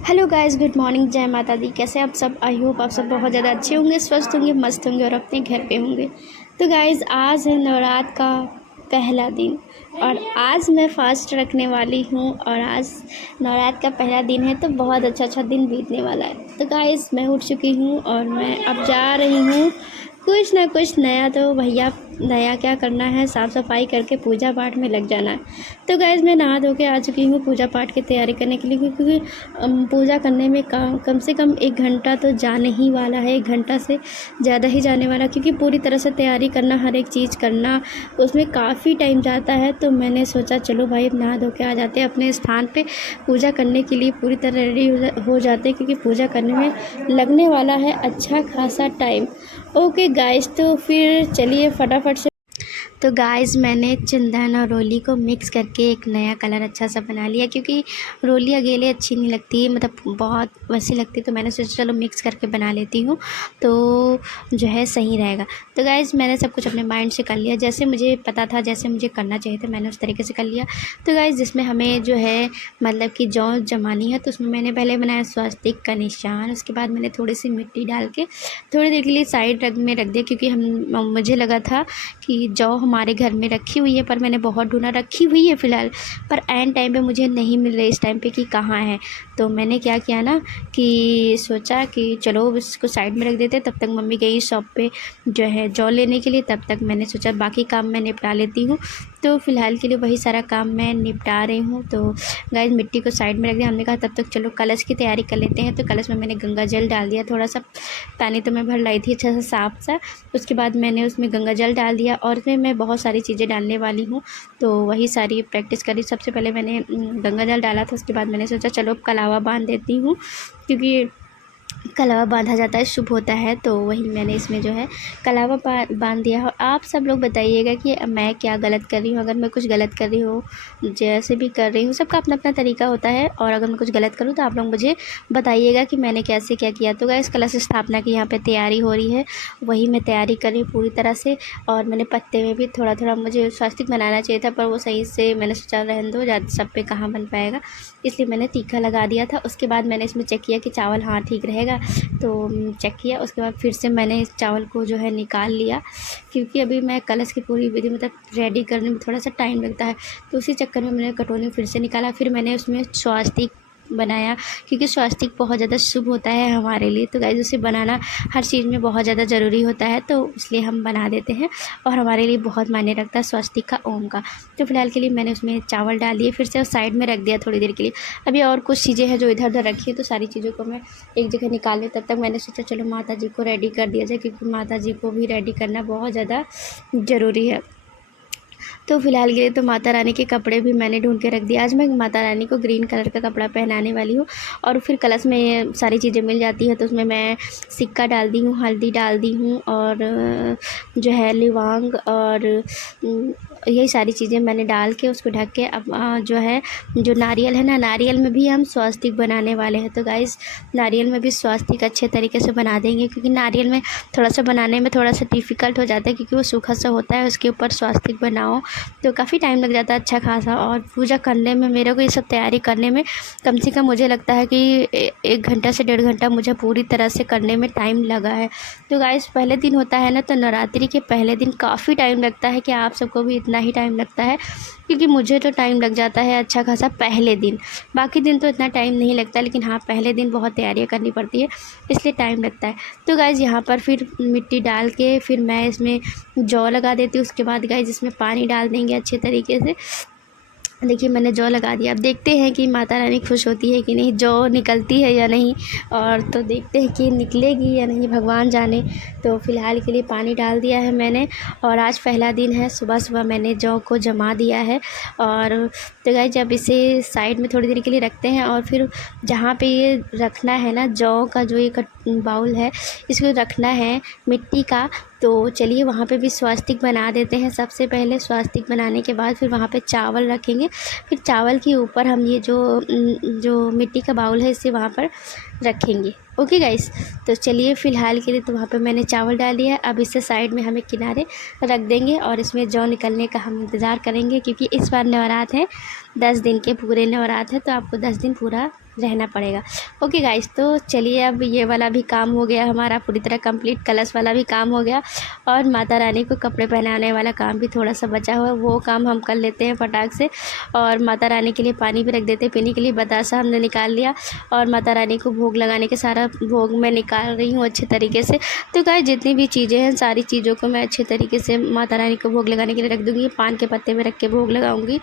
Hello guys, good morning, जय माता दी। कैसे आप सब? आई होप आप सब बहुत ज़्यादा अच्छे होंगे, स्वस्थ होंगे, मस्त होंगे और अपने घर पे होंगे। तो गाइस, आज है नवरात्र का पहला दिन और आज मैं फास्ट रखने वाली हूँ और आज नवरात्र का पहला दिन है, तो बहुत अच्छा दिन बीतने वाला है। तो गाइस, मैं उठ चुकी हूँ और मैं अब जा रही हूँ कुछ ना कुछ नया। तो भैया नया क्या करना है, साफ़ सफाई करके पूजा पाठ में लग जाना है। तो गाइस, मैं नहा धो के आ चुकी हूँ पूजा पाठ की तैयारी करने के लिए, क्योंकि पूजा करने में कम से कम 1 घंटा तो जाने ही वाला है, 1 घंटा से ज़्यादा ही जाने वाला, क्योंकि पूरी तरह से तैयारी करना, हर एक चीज़ करना, उसमें काफ़ी टाइम जाता है। तो मैंने सोचा चलो भाई, अब नहा धो के आ जाते हैं अपने स्थान पे पूजा करने के लिए, पूरी तरह रेडी हो जाते हैं, क्योंकि पूजा करने में लगने वाला है अच्छा खासा टाइम। ओके गाइस, तो फिर चलिए फटाफट से। तो गाइस, मैंने चंदन और रोली को मिक्स करके एक नया कलर अच्छा सा बना लिया, क्योंकि रोली अकेले अच्छी नहीं लगती, मतलब बहुत वैसी लगती, तो मैंने सोचा चलो मिक्स करके बना लेती हूँ, तो जो है सही रहेगा। तो गाइस, मैंने सब कुछ अपने माइंड से कर लिया, जैसे मुझे पता था, जैसे मुझे करना चाहिए था, मैंने उस तरीके से कर लिया। तो गाइस, जिसमें हमें जो है मतलब कि जौ जमानी है, तो उसमें मैंने पहले बनाया स्वास्तिक का निशान। उसके बाद मैंने थोड़ी सी मिट्टी डाल के थोड़ी देर के लिए साइड में रख दिया, क्योंकि मुझे लगा था कि जौ हमारे घर में रखी हुई है, पर मैंने बहुत ढूंढा, रखी हुई है फ़िलहाल, पर एंड टाइम पे मुझे नहीं मिल रही इस टाइम पे कि कहाँ है। तो मैंने क्या किया ना कि सोचा कि चलो इसको साइड में रख देते, तब तक मम्मी गई शॉप पे जो है जौ लेने के लिए, तब तक मैंने सोचा बाकी काम मैं निपटा लेती हूँ। तो फ़िलहाल के लिए वही सारा काम मैं निपटा रही हूँ। तो गाइस, मिट्टी को साइड में रख दिया, हमने कहा तब तक चलो कलश की तैयारी कर लेते हैं। तो कलश में मैंने गंगा जल डाल दिया, थोड़ा सा पानी तो मैं भर लाई थी अच्छा सा साफ सा। उसके बाद मैंने उसमें गंगा जल डाल दिया और उसमें मैं बहुत सारी चीज़ें डालने वाली हूँ, तो वही सारी प्रैक्टिस करी। सबसे पहले मैंने गंगा जल डाला था, उसके बाद मैंने सोचा चलो कलावा बांध देती हूँ, क्योंकि कलावा बांधा जाता है, शुभ होता है। तो वही मैंने इसमें जो है कलावा बांध दिया। और आप सब लोग बताइएगा कि मैं क्या गलत कर रही हूँ। अगर मैं कुछ गलत कर रही हूँ, जैसे भी कर रही हूँ, सबका अपना अपना तरीका होता है, और अगर मैं कुछ गलत करूँ तो आप लोग मुझे बताइएगा कि मैंने कैसे क्या किया। तो गाइस, कलश स्थापना की यहाँ पे तैयारी हो रही है, वही मैं तैयारी कर रही हूँ पूरी तरह से। और मैंने पत्ते में भी थोड़ा थोड़ा, मुझे स्वास्तिक बनाना चाहिए था, पर वो सही से मैंने सोचा रहने दो, ज़्यादा सब पे कहाँ बन पाएगा, इसलिए मैंने तीखा लगा दिया था। उसके बाद मैंने इसमें चेक किया कि चावल हाँ ठीक रहेगा, तो चेक किया। उसके बाद फिर से मैंने इस चावल को जो है निकाल लिया, क्योंकि अभी मैं कलश की पूरी विधि मतलब रेडी करने में थोड़ा सा टाइम लगता है, तो उसी चक्कर में मैंने कटोरी फिर से निकाला। फिर मैंने उसमें स्वास्तिक बनाया, क्योंकि स्वास्तिक बहुत ज़्यादा शुभ होता है हमारे लिए। तो गाइस, उसे बनाना हर चीज़ में बहुत ज़्यादा ज़रूरी होता है, तो इसलिए हम बना देते हैं, और हमारे लिए बहुत मायने रखता है स्वास्तिक का, ओम का। तो फिलहाल के लिए मैंने उसमें चावल डाल दिए, फिर से साइड में रख दिया थोड़ी देर के लिए। अभी और कुछ चीज़ें हैं जो इधर उधर रखी है, तो सारी चीज़ों को मैं एक जगह निकाल ली। तब तक मैंने सोचा चलो माता जी को रेडी कर दिया जाए, क्योंकि माता जी को भी रेडी करना बहुत ज़्यादा ज़रूरी है। तो फ़िलहाल के लिए तो माता रानी के कपड़े भी मैंने ढूंढ के रख दिए। आज मैं माता रानी को ग्रीन कलर का कपड़ा पहनाने वाली हूँ, और फिर कलश में ये सारी चीज़ें मिल जाती है, तो उसमें मैं सिक्का डाल दी हूँ, हल्दी डाल दी हूँ, और जो है लौंग, और यही सारी चीज़ें मैंने डाल के उसको ढक के अब जो है जो नारियल है ना, नारियल में भी हम स्वास्तिक बनाने वाले हैं। तो गाइस, नारियल में भी स्वास्तिक अच्छे तरीके से बना देंगे, क्योंकि नारियल में थोड़ा सा बनाने में थोड़ा सा डिफ़िकल्ट हो जाता है, क्योंकि वो सूखा सा होता है, उसके ऊपर स्वास्तिक बनाओ तो काफ़ी टाइम लग जाता है अच्छा खासा। और पूजा करने में मेरे को ये सब तैयारी करने में कम से कम मुझे लगता है कि 1 घंटा से 1.5 घंटा मुझे पूरी तरह से करने में टाइम लगा है। तो गाइस, पहले दिन होता है ना, तो नवरात्रि के पहले दिन काफ़ी टाइम लगता है, कि आप सबको भी इतना ही टाइम लगता है, क्योंकि मुझे तो टाइम लग जाता है अच्छा खासा पहले दिन। बाकी दिन तो इतना टाइम नहीं लगता, लेकिन हाँ, पहले दिन बहुत तैयारियाँ करनी पड़ती है, इसलिए टाइम लगता है। तो गाइस, यहाँ पर फिर मिट्टी डाल के फिर मैं इसमें जौ लगा देती हूँ। उसके बाद गाइस, इसमें पानी डाल देंगे अच्छे तरीके से। देखिए, मैंने जौ लगा दिया, अब देखते हैं कि माता रानी खुश होती है कि नहीं, जौ निकलती है या नहीं, और तो देखते हैं कि निकलेगी या नहीं, भगवान जाने। तो फ़िलहाल के लिए पानी डाल दिया है मैंने, और आज पहला दिन है, सुबह सुबह मैंने जौ को जमा दिया है। और तो गाइस, जब इसे साइड में थोड़ी देर के लिए रखते हैं, और फिर जहाँ पे ये रखना है ना, जौ का जो ये बाउल है, इसको रखना है मिट्टी का। तो चलिए वहाँ पे भी स्वास्तिक बना देते हैं। सबसे पहले स्वास्तिक बनाने के बाद फिर वहाँ पे चावल रखेंगे, फिर चावल के ऊपर हम ये जो मिट्टी का बाउल है, इसे वहाँ पर रखेंगे। ओके गाइस, तो चलिए फ़िलहाल के लिए तो वहाँ पे मैंने चावल डाल दिया है। अब इसे साइड में हमें किनारे रख देंगे, और इसमें जौ निकलने का हम इंतज़ार करेंगे, क्योंकि इस बार नवरात्र है, 10 दिन के पूरे नवरात्र है, तो आपको 10 दिन पूरा रहना पड़ेगा। ओके गाइस, तो चलिए अब ये वाला भी काम हो गया हमारा पूरी तरह कंप्लीट, कलश वाला भी काम हो गया और माता रानी को कपड़े पहनाने वाला काम भी थोड़ा सा बचा हुआ है, वो काम हम कर लेते हैं फटाक से। और माता रानी के लिए पानी भी रख देते हैं पीने के लिए। बतासा हमने निकाल लिया और माता रानी को भोग लगाने के सारा भोग मैं निकाल रही हूँ अच्छे तरीके से। तो गाइस जितनी भी चीज़ें हैं सारी चीज़ों को मैं अच्छे तरीके से माता रानी को भोग लगाने के लिए रख दूँगी। पान के पत्ते में रख के भोग लगाऊँगी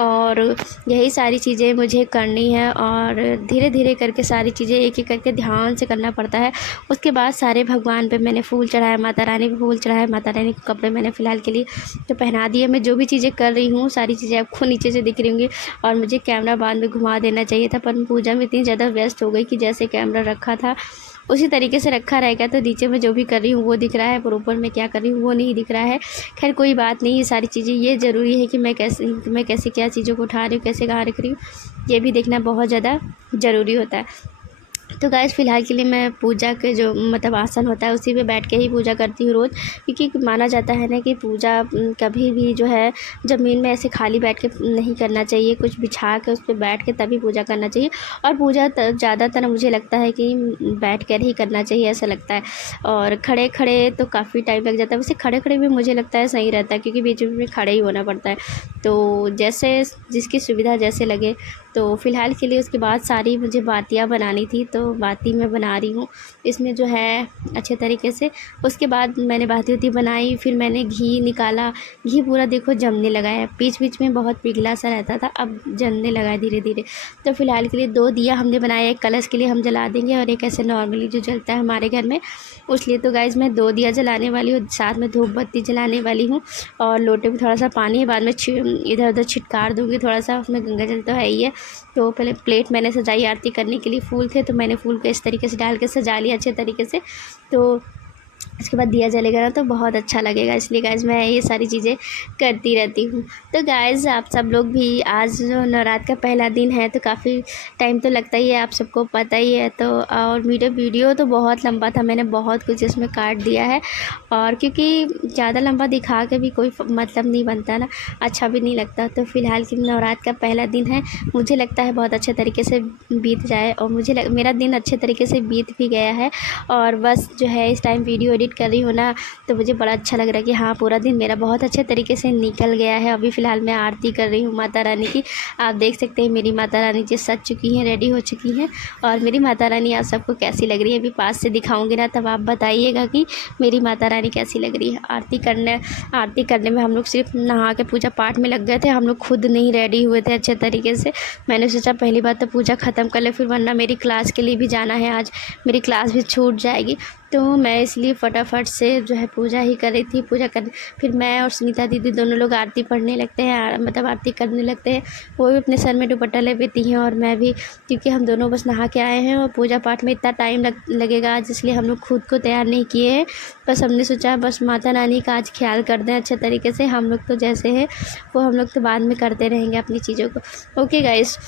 और यही सारी चीज़ें मुझे करनी है और धीरे धीरे करके सारी चीज़ें एक एक करके ध्यान से करना पड़ता है। उसके बाद सारे भगवान पे मैंने फूल चढ़ाया, माता रानी पे फूल चढ़ाया, माता रानी को कपड़े मैंने फ़िलहाल के लिए तो पहना दिए। मैं जो भी चीज़ें कर रही हूँ सारी चीज़ें आपको नीचे से दिख रही होंगी और मुझे कैमरा बाद में घुमा देना चाहिए था, पर पूजा में इतनी ज़्यादा व्यस्त हो गई कि जैसे कैमरा रखा था उसी तरीके से रखा रहेगा तो नीचे मैं जो भी कर रही हूँ वो दिख रहा है, पर ऊपर मैं क्या कर रही हूँ वो नहीं दिख रहा है। खैर कोई बात नहीं, ये सारी चीज़ें ये ज़रूरी है कि मैं कैसे क्या चीज़ों को उठा रही हूँ, कैसे कहाँ रख रही हूँ, ये भी देखना बहुत ज़्यादा ज़रूरी होता है। तो गाइस फ़िलहाल के लिए मैं पूजा के जो मतलब आसन होता है उसी पे बैठ के ही पूजा करती हूँ रोज़, क्योंकि माना जाता है ना कि पूजा कभी भी जो है ज़मीन में ऐसे खाली बैठ के नहीं करना चाहिए, कुछ बिछा के उस पर बैठ के तभी पूजा करना चाहिए। और पूजा ज़्यादातर मुझे लगता है कि बैठ कर ही करना चाहिए ऐसा लगता है। और खड़े खड़े तो काफ़ी टाइम लग जाता है, वैसे खड़े खड़े भी मुझे लगता है सही रहता है क्योंकि बीच बीच में खड़े ही होना पड़ता है, तो जैसे जिसकी सुविधा जैसे लगे। तो फ़िलहाल के लिए उसके बाद सारी मुझे बातियाँ बनानी थी तो बाती मैं बना रही हूँ इसमें जो है अच्छे तरीके से। उसके बाद मैंने बाती उती बनाई, फिर मैंने घी निकाला, घी पूरा देखो जमने लगा है, बीच बीच में बहुत पिघला सा रहता था, अब जमने लगा है धीरे धीरे। तो फ़िलहाल के लिए 2 दिया हमने बनाया, एक कलश के लिए हम जला देंगे और एक ऐसे नॉर्मली जो जलता है हमारे घर में उसलिए। तो गाइज़ मैं 2 दिया जलाने वाली हूँ, साथ में धूप बत्ती जलाने वाली हूँ और लोटे में थोड़ा सा पानी है, बाद में इधर उधर छिटकार दूँगी थोड़ा सा, उसमें गंगा जल तो है ही है। तो पहले प्लेट मैंने सजाई, आरती करने के लिए फूल थे तो मैंने फूल को इस तरीके से डाल के सजा लिया अच्छे तरीके से। तो इसके बाद दिया जलेगा ना तो बहुत अच्छा लगेगा, इसलिए गाइज़ मैं ये सारी चीज़ें करती रहती हूँ। तो गाइज़ आप सब लोग भी, आज जो नवरात्र का पहला दिन है तो काफ़ी टाइम तो लगता ही है, आप सबको पता ही है। तो और मेरा वीडियो तो बहुत लंबा था, मैंने बहुत कुछ इसमें काट दिया है और क्योंकि ज़्यादा लंबा दिखा के भी कोई मतलब नहीं बनता ना, अच्छा भी नहीं लगता। तो फ़िलहाल की नवरात्र का पहला दिन है, मुझे लगता है बहुत अच्छे तरीके से बीत जाए और मेरा दिन अच्छे तरीके से बीत भी गया है। और बस जो है इस टाइम वीडियो एडिट कर रही हूँ ना तो मुझे बड़ा अच्छा लग रहा है कि हाँ पूरा दिन मेरा बहुत अच्छे तरीके से निकल गया है। अभी फ़िलहाल मैं आरती कर रही हूँ माता रानी की, आप देख सकते हैं मेरी माता रानी जी सज चुकी हैं, रेडी हो चुकी हैं। और मेरी माता रानी आप सबको कैसी लग रही है अभी पास से दिखाऊंगी ना तब आप बताइएगा कि मेरी माता रानी कैसी लग रही है। आरती करने में हम लोग सिर्फ नहा के पूजा पाठ में लग गए थे, हम लोग खुद नहीं रेडी हुए थे अच्छे तरीके से। मैंने सोचा पहली बात तो पूजा ख़त्म कर ले, फिर वरना मेरी क्लास के लिए भी जाना है, आज मेरी क्लास भी छूट जाएगी। तो मैं इसलिए फटाफट से जो है पूजा ही कर रही थी। फिर मैं और सुनीता दीदी दोनों लोग आरती पढ़ने लगते हैं, मतलब आरती करने लगते हैं। वो भी अपने सर में दुपट्टा लेती हैं और मैं भी, क्योंकि हम दोनों बस नहा के आए हैं और पूजा पाठ में इतना टाइम लगेगा आज, इसलिए हम लोग खुद को तैयार नहीं किए हैं। बस हमने सोचा बस माता रानी का आज ख्याल कर दें अच्छे तरीके से, हम लोग तो जैसे हैं वो हम लोग तो बाद में करते रहेंगे अपनी चीज़ों को। ओके गाइस,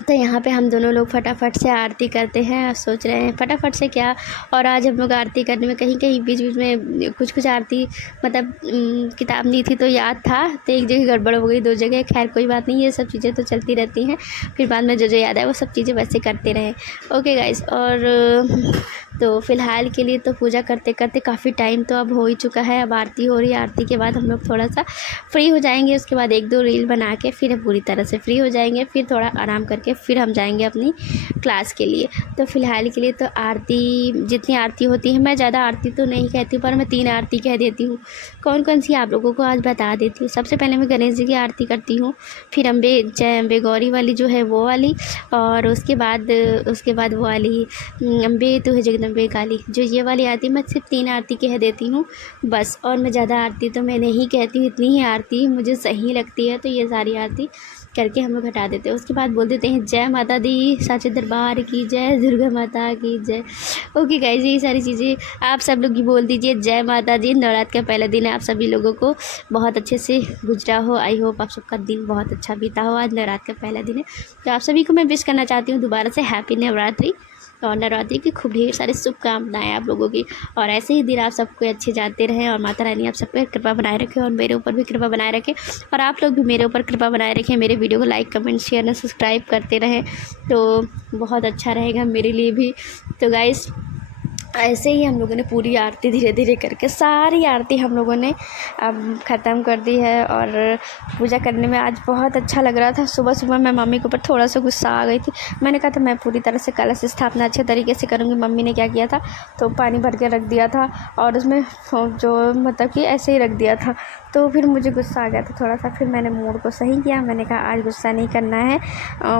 तो यहाँ पे हम दोनों लोग फटाफट से आरती करते हैं, सोच रहे हैं फटाफट से क्या। और आज हम लोग आरती करने में कहीं कहीं बीच बीच में कुछ आरती मतलब किताब नहीं थी तो याद था, तो एक जगह गड़बड़ हो गई, 2 जगह। खैर कोई बात नहीं, ये सब चीज़ें तो चलती रहती हैं, फिर बाद में जो जो याद है वो सब चीज़ें वैसे करते रहें। ओके गाइस, और तो फ़िलहाल के लिए तो पूजा करते करते काफ़ी टाइम तो अब हो ही चुका है। अब आरती हो रही है, आरती के बाद हम लोग थोड़ा सा फ्री हो जाएंगे, उसके बाद 1-2 रील बना के फिर पूरी तरह से फ्री हो जाएंगे, फिर थोड़ा आराम करके फिर हम जाएंगे अपनी क्लास के लिए। तो फ़िलहाल के लिए तो आरती, जितनी आरती होती है, मैं ज़्यादा आरती तो नहीं कहती पर मैं 3 आरती कह देती हूँ। कौन कौन सी आप लोगों को आज बता देती हूँ। सबसे पहले मैं गणेश जी की आरती करती हूँ, फिर जय अम्बे गौरी वाली जो है वो वाली, और उसके बाद वो वाली अम्बे तो है जगदम्बे काली, जो ये वाली आरती, मैं सिर्फ 3 आरती कह देती हूँ बस। और मैं ज़्यादा आरती तो मैं नहीं कहती हूँ, इतनी ही आरती मुझे सही लगती है, तो ये सारी आरती करके हम लोग हटा देते हैं। उसके बाद बोल देते हैं जय माता दी, साचे दरबार की जय, दुर्गा माता की जय। ओके गाइस, ये सारी चीज़ें आप सब लोग ही बोल दीजिए जय माता दी। नवरात्र का पहला दिन है, आप सभी लोगों को बहुत अच्छे से गुजरा हो। आई होप आप सबका दिन बहुत अच्छा बीता हो। आज नवरात्र का पहला दिन है तो आप सभी को मैं विश करना चाहती हूँ दोबारा से हैप्पी नवरात्रि। और नवरात्रि की खूब ढेर सारी शुभकामनाएँ आप लोगों की। और ऐसे ही दिन आप सबको अच्छे जाते रहें और माता रानी आप सब पे कृपा बनाए रखे और मेरे ऊपर भी कृपा बनाए रखे और आप लोग भी मेरे ऊपर कृपा बनाए रखें। मेरे वीडियो को लाइक कमेंट शेयर और सब्सक्राइब करते रहें तो बहुत अच्छा रहेगा मेरे लिए भी। तो गाइस ऐसे ही हम लोगों ने पूरी आरती धीरे धीरे करके सारी आरती हम लोगों ने अब ख़त्म कर दी है। और पूजा करने में आज बहुत अच्छा लग रहा था। सुबह सुबह मैं मम्मी के ऊपर थोड़ा सा गुस्सा आ गई थी। मैंने कहा था मैं पूरी तरह से कलश स्थापना अच्छे तरीके से करूँगी। मम्मी ने क्या किया था, तो पानी भर के रख दिया था और उसमें जो मतलब कि ऐसे ही रख दिया था। तो फिर मुझे गुस्सा आ गया था थोड़ा सा। फिर मैंने मूड को सही किया। मैंने कहा आज गुस्सा नहीं करना है।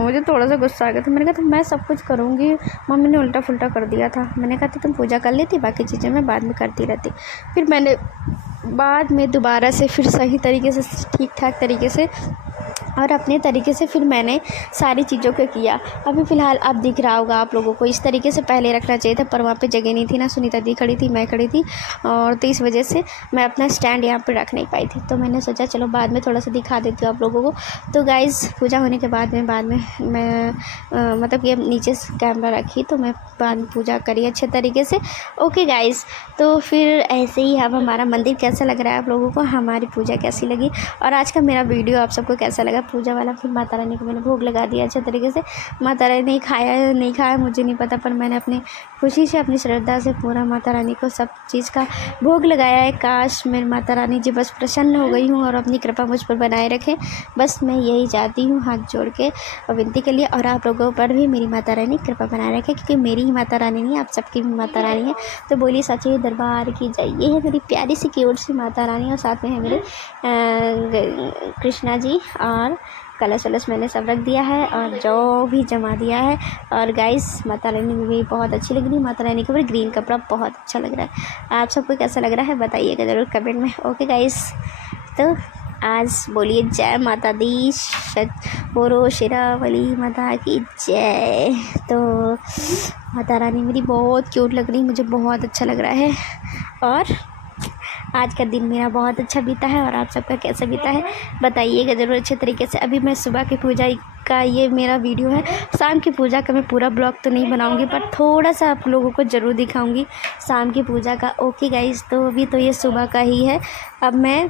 मुझे थोड़ा सा गुस्सा आ गया था। मैंने कहा तो मैं सब कुछ करूँगी, मम्मी ने उल्टा फुल्टा कर दिया था। मैंने कहा था तुम पूजा कर लेती, बाकी चीज़ें मैं बाद में करती रहती। फिर मैंने बाद में दोबारा से फिर सही तरीके से ठीक ठाक तरीके से और अपने तरीके से फिर मैंने सारी चीज़ों को किया। अभी फ़िलहाल अब दिख रहा होगा आप लोगों को, इस तरीके से पहले रखना चाहिए था पर वहाँ पे जगह नहीं थी ना, सुनीता दी खड़ी थी, मैं खड़ी थी और तो इस वजह से मैं अपना स्टैंड यहाँ पे रख नहीं पाई थी। तो मैंने सोचा चलो बाद में थोड़ा सा दिखा देती हूँ आप लोगों को। तो गाइज़ पूजा होने के बाद में मैं मतलब कि अब नीचे कैमरा रखी तो मैं बाद में पूजा करी अच्छे तरीके से। ओके गाइज़, तो फिर ऐसे ही अब हमारा मंदिर कैसा लग रहा है आप लोगों को, हमारी पूजा कैसी लगी और आज का मेरा वीडियो आप सबको कैसा लगा पूजा वाला। फिर माता रानी को मैंने भोग लगा दिया अच्छे तरीके से। माता रानी नहीं खाया मुझे नहीं पता, पर मैंने अपनी खुशी से अपनी श्रद्धा से पूरा माता रानी को सब चीज़ का भोग लगाया है। काश मेरी माता रानी जी बस प्रसन्न हो गई हूँ और अपनी कृपा मुझ पर बनाए रखें, बस मैं यही चाहती हूँ हाथ जोड़ के और विनती के लिए। और आप लोगों पर भी मेरी माता रानी कृपा बनाए रखे, क्योंकि मेरी ही माता रानी नहीं आप सबकी भी माता रानी है। तो बोलिए सच्चे दरबार की जय। ये है मेरी प्यारी सी क्यूट सी माता रानी और साथ में है मेरे कृष्णा जी और कलश वलश मैंने सब रख दिया है और जो भी जमा दिया है। और गाइस माता रानी भी बहुत अच्छी लग रही है। माता रानी के ऊपर ग्रीन कपड़ा बहुत अच्छा लग रहा है। आप सबको कैसा लग रहा है बताइएगा ज़रूर कमेंट में। ओके गाइस, तो आज बोलिए जय माता दी, बोलो शेरावाली माता की जय। तो माता रानी मेरी बहुत क्यूट लग रही है, मुझे बहुत अच्छा लग रहा है। और आज का दिन मेरा बहुत अच्छा बीता है और आप सबका कैसा बीता है बताइएगा ज़रूर अच्छे तरीके से। अभी मैं सुबह की पूजा का ये मेरा वीडियो है, शाम की पूजा का मैं पूरा ब्लॉग तो नहीं बनाऊंगी पर थोड़ा सा आप लोगों को ज़रूर दिखाऊंगी शाम की पूजा का। ओके गाइस, तो अभी तो ये सुबह का ही है। अब मैं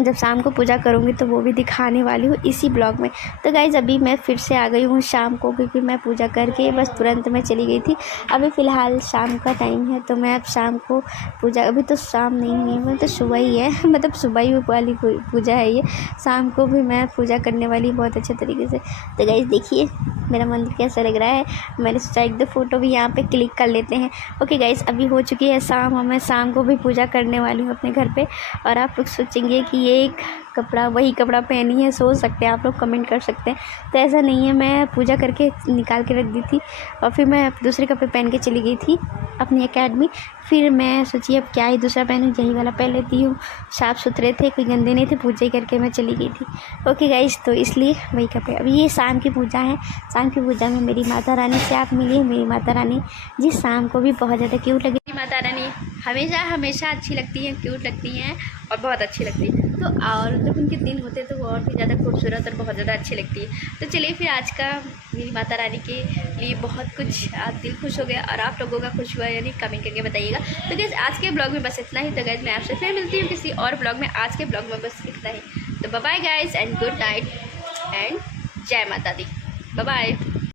जब शाम को पूजा करूँगी तो वो भी दिखाने वाली हूँ इसी ब्लॉग में। तो गाइज़ अभी मैं फिर से आ गई हूँ शाम को, क्योंकि मैं पूजा करके बस तुरंत मैं चली गई थी। अभी फ़िलहाल शाम का टाइम है तो मैं अब शाम को पूजा, अभी तो शाम नहीं है मतलब तो सुबह ही है मतलब सुबह ही वाली पूजा है ये। शाम को भी मैं पूजा करने वाली बहुत अच्छे तरीके से। तो गाइज़ देखिए मेरा मंदिर कैसा लग रहा है। मैंने सोचा एक दो फ़ोटो भी यहाँ पर क्लिक कर लेते हैं। ओके गाइज़, अभी हो चुकी है शाम और मैं शाम को भी पूजा करने वाली हूँ अपने घर पर। और आप लोग सोचेंगे कि ये एक कपड़ा वही कपड़ा पहनी है, सोच सकते हैं आप लोग, कमेंट कर सकते हैं। तो ऐसा नहीं है, मैं पूजा करके निकाल के रख दी थी और फिर मैं दूसरे कपड़े पहन के चली गई थी अपनी एकेडमी। फिर मैं सोची अब क्या ही दूसरा पहनूं, यही वाला पहन लेती हूँ। साफ़ सुथरे थे, कोई गंदे नहीं थे, पूजा करके मैं चली गई थी। ओके गाइस, तो इसलिए वही कपड़े। अभी ये शाम की पूजा है। शाम की पूजा में मेरी माता रानी से आप मिली है। मेरी माता रानी जी शाम को भी बहुत ज़्यादा क्यूट लगी। माता रानी हमेशा अच्छी लगती हैं, क्यूट लगती हैं और बहुत अच्छी लगती है। तो और जब उनके दिन होते हैं तो वो और भी ज़्यादा खूबसूरत और बहुत ज़्यादा अच्छी लगती है। तो चलिए फिर आज का मेरी माता रानी के लिए बहुत कुछ आज दिल खुश हो गया और आप लोगों का खुश हुआ यानी कमेंट करके बताइएगा। तो गाइस आज के ब्लॉग में बस इतना ही। तो गाइस मैं आपसे फिर मिलती हूँ किसी और ब्लॉग में। आज के ब्लॉग में बस इतना ही। तो bye bye guys and good night and जय माता दी। Bye bye.